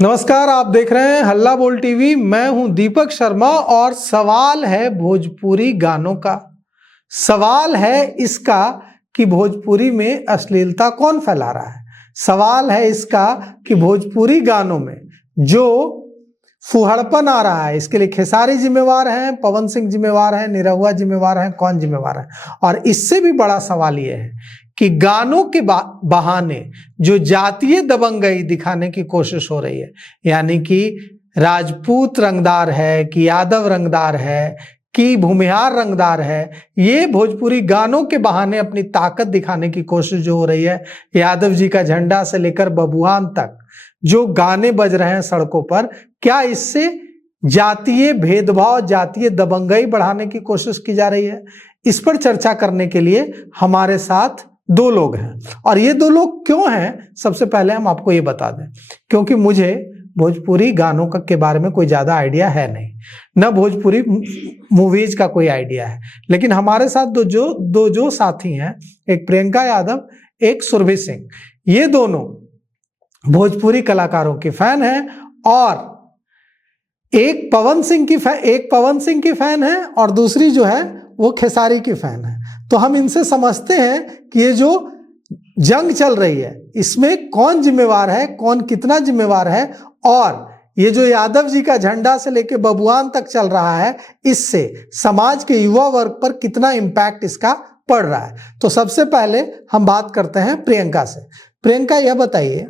नमस्कार, आप देख रहे हैं हल्ला बोल टीवी। मैं हूं दीपक शर्मा और सवाल है भोजपुरी गानों का। सवाल है इसका कि भोजपुरी में अश्लीलता कौन फैला रहा है। सवाल है इसका कि भोजपुरी गानों में जो फुहड़पन आ रहा है इसके लिए खेसारी जिम्मेवार हैं, पवन सिंह जिम्मेवार हैं, निरहुआ जिम्मेवार हैं, कौन जिम्मेवार है। और इससे भी बड़ा सवाल यह है कि गानों के बहाने जो जातीय दबंगई दिखाने की कोशिश हो रही है, यानी कि राजपूत रंगदार है कि यादव रंगदार है कि भूमिहार रंगदार है, ये भोजपुरी गानों के बहाने अपनी ताकत दिखाने की कोशिश जो हो रही है। यादव जी का झंडा से लेकर बबुआन तक जो गाने बज रहे हैं सड़कों पर, क्या इससे जातीय भेदभाव, जातीय दबंगई बढ़ाने की कोशिश की जा रही है? इस पर चर्चा करने के लिए हमारे साथ दो लोग हैं। और ये दो लोग क्यों हैं, सबसे पहले हम आपको ये बता दें, क्योंकि मुझे भोजपुरी गानों का के बारे में कोई ज्यादा आइडिया है नहीं, न भोजपुरी मूवीज का कोई आइडिया है। लेकिन हमारे साथ दो जो साथी हैं, एक प्रियंका यादव, एक सुरभि सिंह, ये दोनों भोजपुरी कलाकारों की फैन हैं। और एक पवन सिंह की फैन है और दूसरी जो है वो खेसारी की फैन है। तो हम इनसे समझते हैं कि ये जो जंग चल रही है इसमें कौन जिम्मेवार है, कौन कितना जिम्मेवार है, और ये जो यादव जी का झंडा से लेके बबुआन तक चल रहा है, इससे समाज के युवा वर्ग पर कितना इम्पैक्ट इसका पड़ रहा है। तो सबसे पहले हम बात करते हैं प्रियंका से। प्रियंका, यह बताइए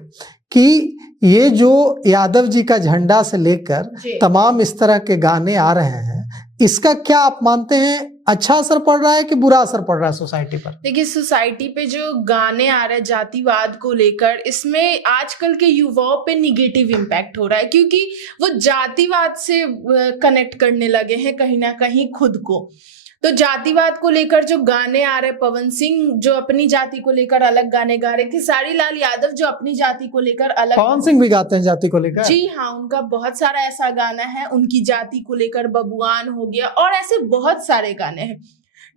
कि ये जो यादव जी का झंडा से लेकर तमाम इस तरह के गाने आ रहे हैं, इसका क्या आप मानते हैं अच्छा असर पड़ रहा है कि बुरा असर पड़ रहा है सोसाइटी पर? देखिए, सोसाइटी पे जो गाने आ रहे हैं जातिवाद को लेकर, इसमें आजकल के युवाओं पे निगेटिव इम्पैक्ट हो रहा है, क्योंकि वो जातिवाद से कनेक्ट करने लगे हैं कहीं ना कहीं खुद को। तो जातिवाद को लेकर जो गाने आ रहे, पवन सिंह जो अपनी जाति को लेकर अलग गाने गा रहे, खेसारी लाल यादव जो अपनी जाति को लेकर अलग। पवन सिंह भी गाते हैं जाति को लेकर? जी हाँ, उनका बहुत सारा ऐसा गाना है उनकी जाति को लेकर, बबुआन हो गया और ऐसे बहुत सारे गाने हैं।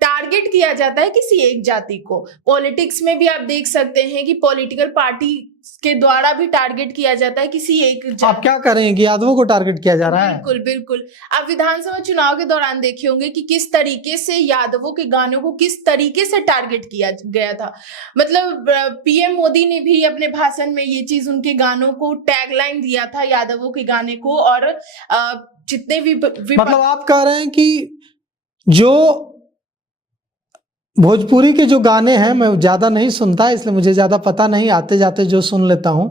टारगेट किया जाता है किसी एक जाति को। पॉलिटिक्स में भी आप देख सकते हैं कि पॉलिटिकल पार्टी के द्वारा भी टारगेट किया जाता है किसी एक जाति। आप क्या करें कि यादवों को टारगेट किया जा रहा है? बिल्कुल बिल्कुल। आप विधानसभा चुनाव के दौरान देखे होंगे कि किस तरीके से यादवों के गानों को किस तरीके से टारगेट किया गया था। मतलब पीएम मोदी ने भी अपने भाषण में ये चीज उनके गानों को टैगलाइन दिया था, यादवों के गाने को। और जितने भी मतलब आप कह रहे हैं कि जो भोजपुरी के जो गाने हैं, मैं ज्यादा नहीं सुनता इसलिए मुझे ज्यादा पता नहीं, आते जाते जो सुन लेता हूं,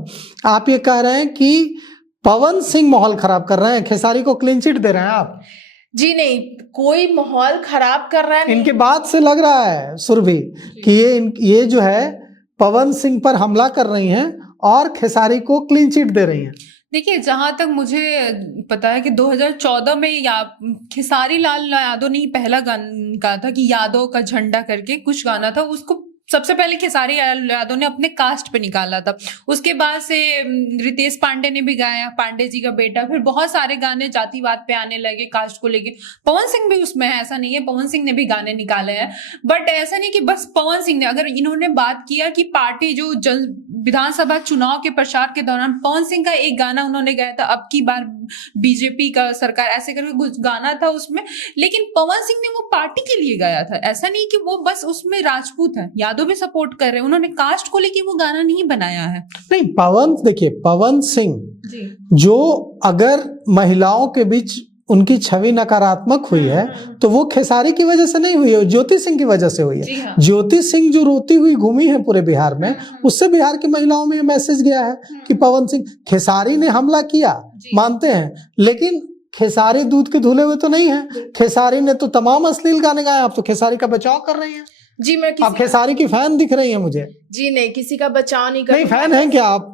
आप ये कह रहे हैं कि पवन सिंह माहौल खराब कर रहे हैं, खेसारी को क्लीन चिट दे रहे हैं आप? जी नहीं, कोई माहौल खराब कर रहा है। इनकी बात से लग रहा है सुरभि कि ये जो है पवन सिंह पर हमला कर रही हैं और खेसारी को क्लीन चिट दे रही हैं। देखिए, जहां तक मुझे पता है कि 2014 में खेसारी लाल यादव ने पहला गाना गाया था कि यादव का झंडा करके कुछ गाना था, उसको सबसे पहले खेसारी यादव ने अपने कास्ट पे निकाला था। उसके बाद से रितेश पांडे ने भी गाया, पांडे जी का बेटा। फिर बहुत सारे गाने जातिवाद पे आने लगे, कास्ट को लेके। पवन सिंह भी उसमें है, ऐसा नहीं है, पवन सिंह ने भी गाने निकाले हैं। बट ऐसा नहीं कि बस पवन सिंह ने, अगर इन्होंने बात किया कि पार्टी जो विधानसभा चुनाव के प्रचार के दौरान पवन सिंह का एक गाना उन्होंने गाया था, अब की बार बीजेपी का सरकार, ऐसे करके कुछ गाना था उसमें। लेकिन पवन सिंह ने वो पार्टी के लिए गाया था, ऐसा नहीं कि वो बस उसमें राजपूत है, यादव भी सपोर्ट कर रहे हैं। उन्होंने कास्ट को लेके वो गाना नहीं बनाया है। नहीं, देखिए पवन सिंह जो अगर महिलाओं के बीच उनकी छवि नकारात्मक हुई है तो वो खेसारी की वजह से नहीं हुई है, ज्योति सिंह की वजह से हुई है। हाँ। ज्योति सिंह जो रोती हुई घूमी है पूरे बिहार में, उससे बिहार की महिलाओं में ये मैसेज गया है कि पवन सिंह, खेसारी ने हमला किया मानते हैं, लेकिन खेसारी दूध के धुले हुए तो नहीं है। खेसारी ने तो तमाम अश्लील गाने गाए, आप तो खेसारी का बचाव कर रही हैं। जी, मैं आप खेसारी की फैन दिख रही है मुझे। जी नहीं, किसी का बचाव नहीं कर। नहीं, फैन है क्या आप?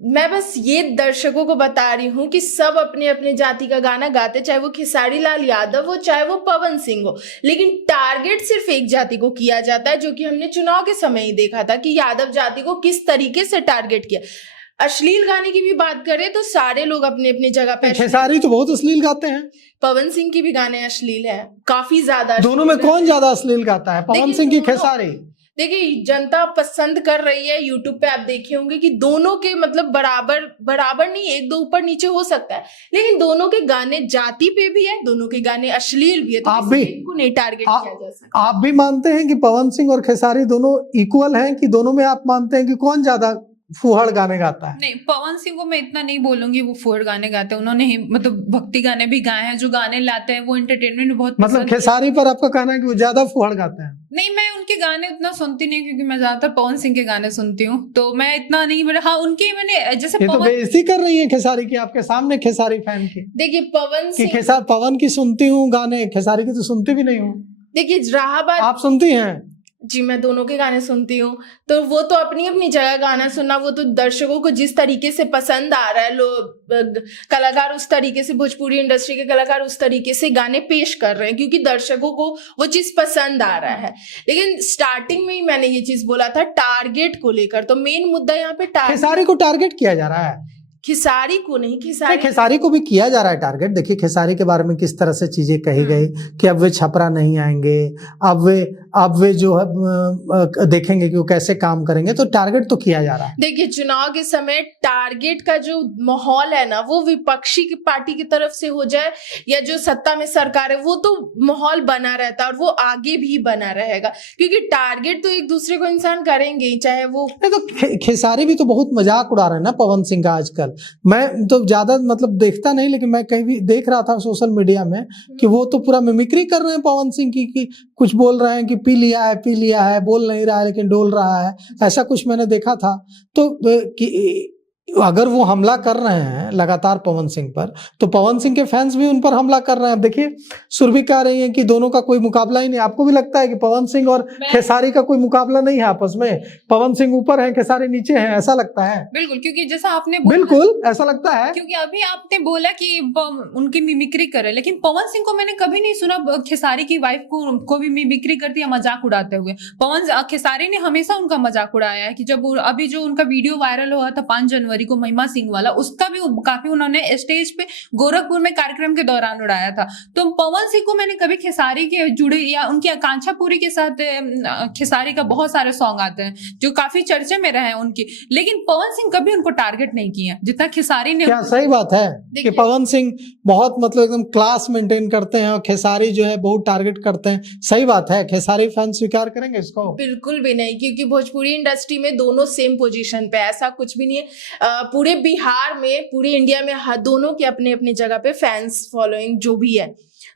मैं बस ये दर्शकों को बता रही हूँ कि सब अपने अपने जाति का गाना गाते, चाहे वो खेसारी लाल यादव हो, चाहे वो पवन सिंह हो, लेकिन टारगेट सिर्फ एक जाति को किया जाता है, जो कि हमने चुनाव के समय ही देखा था कि यादव जाति को किस तरीके से टारगेट किया। अश्लील गाने की भी बात करें तो सारे लोग अपने अपनी जगह पे। खेसारी तो बहुत अश्लील गाते हैं, पवन सिंह की भी गाने अश्लील है, काफी ज्यादा। दोनों में कौन ज्यादा अश्लील गाता है, पवन सिंह की खेसारी? देखिए जनता पसंद कर रही है, यूट्यूब पे आप देखे होंगे कि दोनों के मतलब बराबर नहीं, एक दो ऊपर नीचे हो सकता है, लेकिन दोनों के गाने जाति पे भी है, दोनों के गाने अश्लील भी है, तो आप किसी भी एक को नहीं टारगेट किया जा सकता। आप भी मानते हैं कि पवन सिंह और खेसारी दोनों इक्वल हैं, कि दोनों में आप मानते हैं कि कौन ज्यादा फुहड़ गाने गाता है? नहीं, पवन सिंह को मैं इतना नहीं बोलूंगी वो फुहड़ गाने गाते हैं, उन्होंने मतलब भक्ति गाने भी गाए हैं, जो गाने लाते हैं वो एंटरटेनमेंट बहुत मतलब पसंद है। खेसारी पर आपका कहना है कि वो ज्यादा फुहड़ गाते हैं? नहीं, मैं उनके गाने उतना सुनती नहीं, क्योंकि मैं ज्यादातर पवन सिंह के गाने सुनती हूँ, तो मैं इतना नहीं, मेरा हाँ उनके मैंने जैसे ये तो पवन बेइज्जती कर रही है खेसारी की आपके सामने, खेसारी फैन की, देखिए पवन कि सिंह, पवन की सुनती हूँ गाने, खेसारी की तो सुनती भी नहीं हूँ। देखिए रहा बात, आप सुनती हैं? जी मैं दोनों के गाने सुनती हूँ, तो वो तो अपनी अपनी जगह गाना सुनना, वो तो दर्शकों को जिस तरीके से पसंद आ रहा है, कलाकार उस तरीके से, भोजपुरी इंडस्ट्री के कलाकार उस तरीके से गाने पेश कर रहे हैं, क्योंकि दर्शकों को वो चीज पसंद आ रहा है। लेकिन स्टार्टिंग में ही मैंने ये चीज बोला था टारगेट को लेकर, तो मेन मुद्दा यहाँ पे खेसारी को टारगेट किया जा रहा है? खेसारी को नहीं, खेसारी को भी किया जा रहा है टारगेट। देखिए खेसारी के बारे में किस तरह से चीजें कही गई कि अब वे छपरा नहीं आएंगे, अब वे जो है देखेंगे कि वो कैसे काम करेंगे, तो टारगेट तो किया जा रहा है। देखिए चुनाव के समय टारगेट का जो माहौल है ना, वो विपक्षी की पार्टी की तरफ से हो जाए या जो सत्ता में सरकार है, वो तो माहौल बना रहता है और वो आगे भी बना रहेगा, क्योंकि टारगेट तो एक दूसरे को इंसान करेंगे ही, चाहे वो नहीं तो खेसारी भी तो बहुत मजाक उड़ा रहे हैं ना पवन सिंह का आजकल। मैं तो ज्यादा मतलब देखता नहीं, लेकिन मैं कहीं भी देख रहा था सोशल मीडिया में कि वो तो पूरा मिमिक्री कर रहे हैं पवन सिंह की, कि कुछ बोल रहे हैं कि पी लिया है, बोल नहीं रहा है लेकिन डोल रहा है, ऐसा कुछ मैंने देखा था। तो कि अगर वो हमला कर रहे हैं लगातार पवन सिंह पर, तो पवन सिंह के फैंस भी उन पर हमला कर रहे हैं। देखिए सुरभि कह रही है कि दोनों का कोई मुकाबला ही नहीं। आपको भी लगता है कि पवन सिंह और खेसारी का कोई मुकाबला नहीं है आपस में? पवन सिंह ऊपर है, खेसारी नीचे है, ऐसा लगता है? बिल्कुल, क्योंकि जैसा आपने बोला, बिल्कुल ऐसा लगता है, क्योंकि अभी आपने बोला कि उनकी मिमिक्री करे, लेकिन पवन सिंह को मैंने कभी नहीं सुना खेसारी की वाइफ को भी मिमिक्री करती है मजाक उड़ाते हुए। खेसारी ने हमेशा उनका मजाक उड़ाया है, कि जब अभी जो उनका वीडियो वायरल हुआ था 5 जनवरी को महिमा सिंह वाला, उसका भी काफी उन्होंने स्टेज पे गोरखपुर में कार्यक्रम के दौरान उड़ाया था। तो पवन सिंह को मैंने कभी खेसारी के जुड़े या उनकी आकांक्षा पूरी के साथ, खेसारी का बहुत सारे सॉन्ग आते हैं जो काफी चर्चे में रहे हैं उनकी, लेकिन पवन सिंह कभी उनको टारगेट नहीं किया जितना खेसारी ने। क्या सही बात है कि पवन सिंह बहुत मतलब एकदम क्लास मेंटेन करते हैं और खेसारी जो है बहुत टारगेट करते हैं? सही बात है, खेसारी फैन स्वीकार करेंगे इसको? बिल्कुल भी नहीं, क्योंकि भोजपुरी इंडस्ट्री में दोनों सेम पोजीशन पे, ऐसा कुछ भी नहीं है। पूरे बिहार में, पूरे इंडिया में दोनों के अपने अपने जगह पे फैंस फॉलोइंग जो भी है,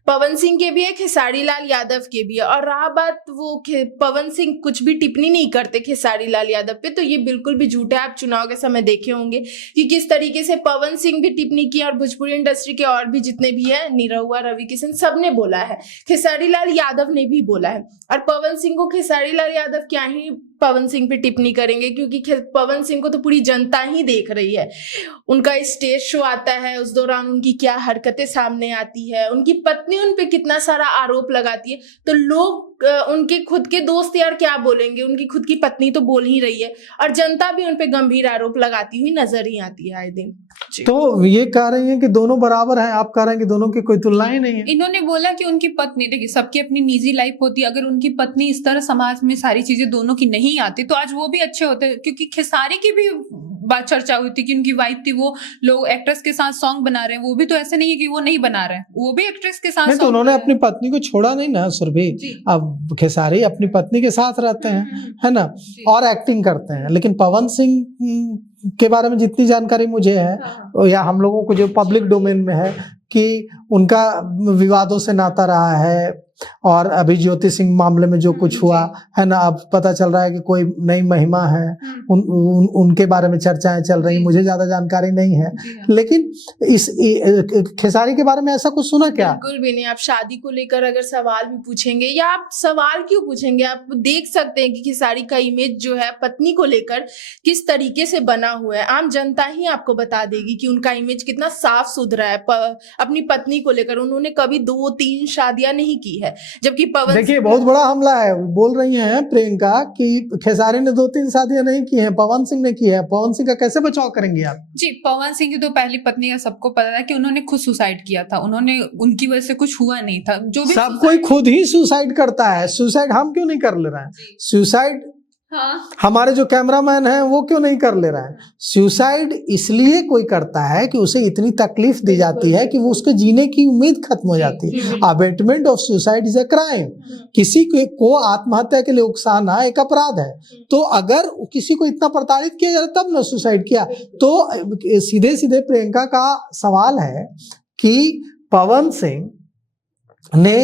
पवन सिंह के भी है, खेसारी लाल यादव के भी है। और रहा बात वो पवन सिंह कुछ भी टिप्पणी नहीं करते खेसारी लाल यादव पे, तो ये बिल्कुल भी झूठ है। आप चुनाव के समय देखे होंगे कि किस तरीके से पवन सिंह भी टिप्पणी की, और भोजपुरी इंडस्ट्री के और भी जितने भी है, निरहुआ, रवि किशन, सबने बोला है, खेसारी लाल यादव ने भी बोला है। और पवन सिंह को खेसारी लाल यादव क्या ही पवन सिंह पे टिप्पणी करेंगे, क्योंकि पवन सिंह को तो पूरी जनता ही देख रही है। उनका स्टेज शो आता है, उस दौरान उनकी क्या हरकतें सामने आती है, उनकी पत्नी उन पे कितना सारा आरोप लगाती है, तो लोग उनके खुद के दोस्त यार क्या बोलेंगे, उनकी खुद की पत्नी तो बोल ही रही है, और जनता भी उन पे गंभीर आरोप लगाती हुई नजर ही आती है आए दिन। तो ये कह रही हैं कि दोनों बराबर हैं, आप कह रहे हैं कि दोनों की कोई तुलना ही नहीं है। इन्होंने बोला कि उनकी पत्नी, देखिए सबकी अपनी निजी लाइफ होती है, अगर उनकी पत्नी इस तरह समाज में सारी चीजें दोनों की नहीं आती तो आज वो भी अच्छे होते, क्योंकि खेसारी की भी बात चर्चा हुई थी कि उनकी वाइफ थी, वो लोग एक्ट्रेस के साथ सॉन्ग बना रहे हैं, वो भी तो ऐसे नहीं है कि वो नहीं बना रहे हैं, वो भी एक्ट्रेस के साथ। तो उन्होंने अपनी पत्नी को छोड़ा नहीं ना सुरभि। अब खेसारी अपनी पत्नी के साथ रहते हैं, है ना, और एक्टिंग करते हैं। लेकिन पवन सिंह के बारे में जितनी जानकारी मुझे है, या हम लोगों को जो पब्लिक डोमेन में है, कि उनका विवादों से नाता रहा है, और अभी ज्योति सिंह मामले में जो कुछ हुआ है ना, अब पता चल रहा है कि कोई नई महिमा है, उनके बारे में चर्चाएं चल रही। मुझे ज्यादा जानकारी नहीं है, लेकिन इस खेसारी के बारे में ऐसा कुछ सुना क्या? बिल्कुल भी नहीं। आप शादी को लेकर अगर सवाल भी पूछेंगे, या आप सवाल क्यों पूछेंगे, आप देख सकते हैं कि खेसारी का इमेज जो है पत्नी को लेकर किस तरीके से बना हुआ है। आम जनता ही आपको बता देगी कि उनका इमेज कितना साफ सुथरा है अपनी पत्नी को लेकर। उन्होंने कभी 2-3 शादियां नहीं की है, जबकि पवन, देखिए बहुत बड़ा हमला है। बोल रही हैं प्रियंका कि खेसारी ने 2-3 शादियां नहीं की हैं, पवन सिंह ने की है। पवन सिंह का कैसे बचाव करेंगे आप? जी, पवन सिंह की तो पहली पत्नी का सबको पता था कि उन्होंने खुद सुसाइड किया था, उन्होंने, उनकी वजह से कुछ हुआ नहीं था। जो भी सब कोई खुद ही सुसाइड करता है, सुसाइड हम क्यों नहीं कर ले रहे हैं? सुसाइड हाँ। हमारे जो कैमरामैन हैं वो क्यों नहीं कर ले रहा है? सुसाइड इसलिए कोई करता है कि उसे इतनी तकलीफ दी जाती है कि वो उसके जीने की उम्मीद खत्म हो जाती है। Abetment of suicide is a crime. किसी को आत्महत्या के लिए उकसाना एक अपराध है। तो अगर किसी को इतना प्रताड़ित किया जाता तब ना सुसाइड किया। तो सीधे सीधे प्रियंका का सवाल है कि पवन सिंह ने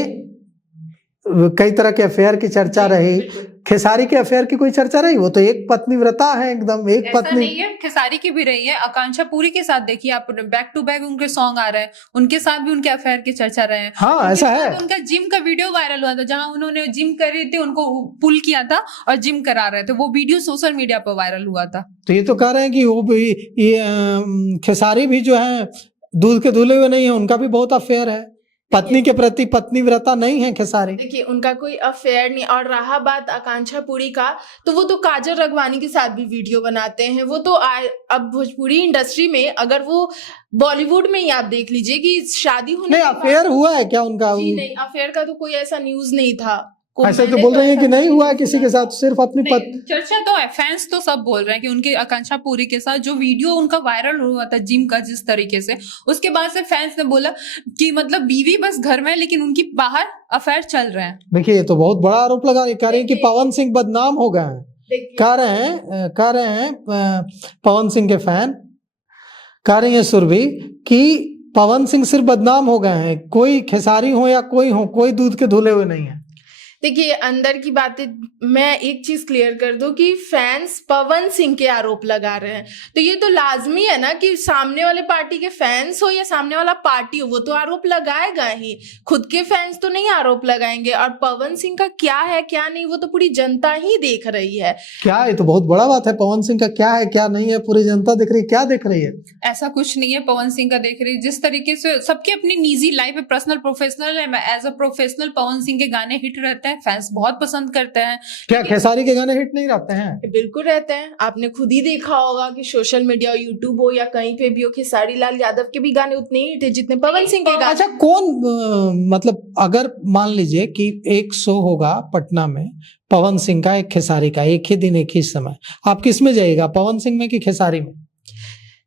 कई तरह के अफेयर की चर्चा रही, खेसारी के अफेयर की कोई चर्चा रही? वो तो एक पत्नी व्रता है एकदम, एक ऐसा पत्नी। नहीं है, खेसारी की भी रही है, आकांक्षा पुरी के साथ देखिए आप, बैक टू बैक उनके सॉन्ग आ रहे हैं, उनके साथ भी उनके अफेयर की चर्चा रहे हैं। हाँ उनके ऐसा है। साथ उनका जिम का वीडियो वायरल हुआ था, जहां उन्होंने जिम कर रहे थे, उनको पुल किया था और जिम करा रहे थे, वो वीडियो सोशल मीडिया पर वायरल हुआ था। तो ये तो कह रहे हैं कि वो भी खेसारी भी जो है दूध के धुले हुए नहीं है, उनका भी बहुत अफेयर है, पत्नी के प्रति पत्नी व्रता नहीं है खेसारी। देखिए उनका कोई अफेयर नहीं। और रहा बात आकांक्षा पुरी का, तो वो तो काजल रघवानी के साथ भी वीडियो बनाते हैं। वो तो अब भोजपुरी इंडस्ट्री में, अगर वो बॉलीवुड में ही आप देख लीजिए कि शादी होने नहीं, अफेयर हुआ है क्या उनका? जी नहीं, अफेयर का तो कोई ऐसा न्यूज नहीं था। ऐसे तो बोल रही है कि नहीं हुआ है किसी के साथ, सिर्फ अपनी चर्चा तो है, फैंस तो सब बोल रहे हैं कि उनके आकांक्षा पुरी के साथ जो वीडियो उनका वायरल हुआ था जिम का, जिस तरीके से, उसके बाद से फैंस ने बोला कि मतलब बीवी बस घर में है लेकिन उनकी बाहर अफेयर चल रहे हैं। देखिए ये तो बहुत बड़ा आरोप लगा कह रहे हैं कि पवन सिंह बदनाम हो गए हैं। कह रहे हैं पवन सिंह के फैन कह रही है सुरभि कि पवन सिंह सिर्फ बदनाम हो गए हैं, कोई खेसारी हो या कोई हो, कोई दूध के धुले हुए नहीं है। देखिए अंदर की बातें, मैं एक चीज क्लियर कर दूं कि फैंस पवन सिंह के आरोप लगा रहे हैं, तो ये तो लाजमी है ना कि सामने वाले पार्टी के फैंस हो या सामने वाला पार्टी हो, वो तो आरोप लगाएगा ही। खुद के फैंस तो नहीं आरोप लगाएंगे। और पवन सिंह का क्या है क्या नहीं, वो तो पूरी जनता ही देख रही है। क्या, ये तो बहुत बड़ा बात है। पवन सिंह का क्या है क्या नहीं है पूरी जनता देख रही है। क्या देख रही है? ऐसा कुछ नहीं है, पवन सिंह का देख रही है। जिस तरीके से सबकी अपनी निजी लाइफ है, पर्सनल प्रोफेशनल है, as a professional Pawan Singh के गाने हिट रहते हैं, फैंस बहुत पसंद करते हैं। क्या खेसारी के गाने हिट नहीं रहते हैं? बिल्कुल रहते हैं। आपने खुद ही देखा होगा कि सोशल मीडिया, यूट्यूब हो या कहीं पे भी हो, खेसारी लाल यादव के भी गाने उतने ही हिट है जितने पवन सिंह के गाने। अच्छा, कौन मतलब अगर मान लीजिए कि एक शो होगा पटना में, पवन सिंह का एक खेसारी का, एक ही दिन एक ही समय, आप किस में जाइएगा, पवन सिंह में कि खेसारी में?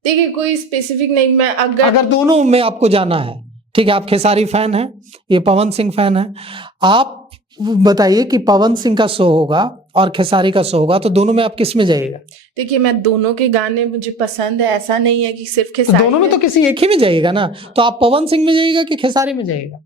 देखिए कोई स्पेसिफिक नहीं, मैं अगर दोनों में आपको जाना है, ठीक है, आप खेसारी फैन हैं, ये पवन सिंह फैन है, आप बताइए कि पवन सिंह का शो होगा और खेसारी का शो होगा, तो दोनों में आप किस में जाइएगा? देखिए मैं दोनों के गाने मुझे पसंद है, ऐसा नहीं है कि सिर्फ तो खेसारी। दोनों में तो किसी एक ही में जाइएगा ना, तो आप पवन सिंह में जाइएगा कि खेसारी में जाइएगा?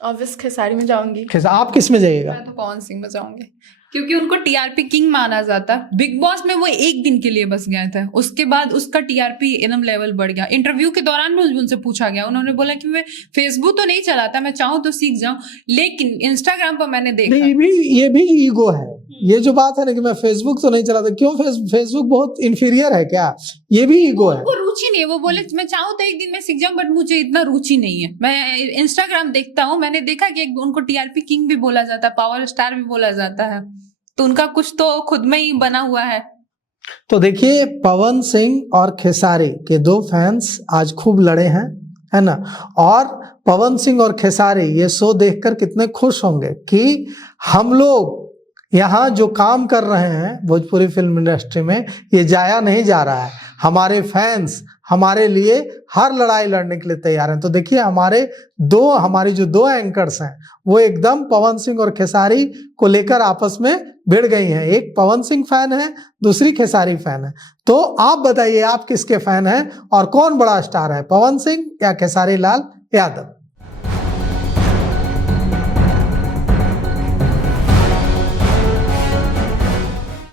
ऑब्वियस खेसारी में जाऊंगी। आप किस में जाइएगा? मैं तो पवन सिंह में जाऊंगी, क्योंकि उनको टीआरपी किंग माना जाता है। बिग बॉस में वो एक दिन के लिए बस गए थे, उसके बाद उसका टीआरपी एकदम लेवल बढ़ गया। इंटरव्यू के दौरान भी उनसे पूछा गया, उन्होंने बोला कि मैं फेसबुक तो नहीं चलाता, मैं चाहूँ तो सीख जाऊं, लेकिन इंस्टाग्राम पर मैंने देखा। ये भी ईगो है। ये जो बात है ना कि मैं फेसबुक तो नहीं चलाता, क्यों? फेसबुक बहुत इंफीरियर है क्या? ये भी ईगो है। उनको रुचि नहीं है। वो बोले मैं चाहूँ तो एक दिन में सीख जाऊं, बट मुझे इतना रुचि नहीं है। मैं इंस्टाग्राम देखता हूँ, मैंने देखा कि उनको टीआरपी किंग भी बोला जाता है, पावर स्टार भी बोला जाता है, तो उनका कुछ तो खुद में ही बना हुआ है। तो देखिए, पवन सिंह और खेसारी के दो फैंस आज खूब लड़े हैं, है ना? और पवन सिंह और खेसारी ये शो देखकर कितने खुश होंगे कि हम लोग यहाँ जो काम कर रहे हैं भोजपुरी फिल्म इंडस्ट्री में, ये जाया नहीं जा रहा है। हमारे फैंस हमारे लिए हर लड़ाई लड़ने के लिए तैयार हैं। तो देखिए, हमारी जो दो एंकर्स हैं वो एकदम पवन सिंह और खेसारी को लेकर आपस में भिड़ गई हैं। एक पवन सिंह फैन है, दूसरी खेसारी फैन है। तो आप बताइए, आप किसके फैन हैं और कौन बड़ा स्टार है, पवन सिंह या खेसारी लाल यादव?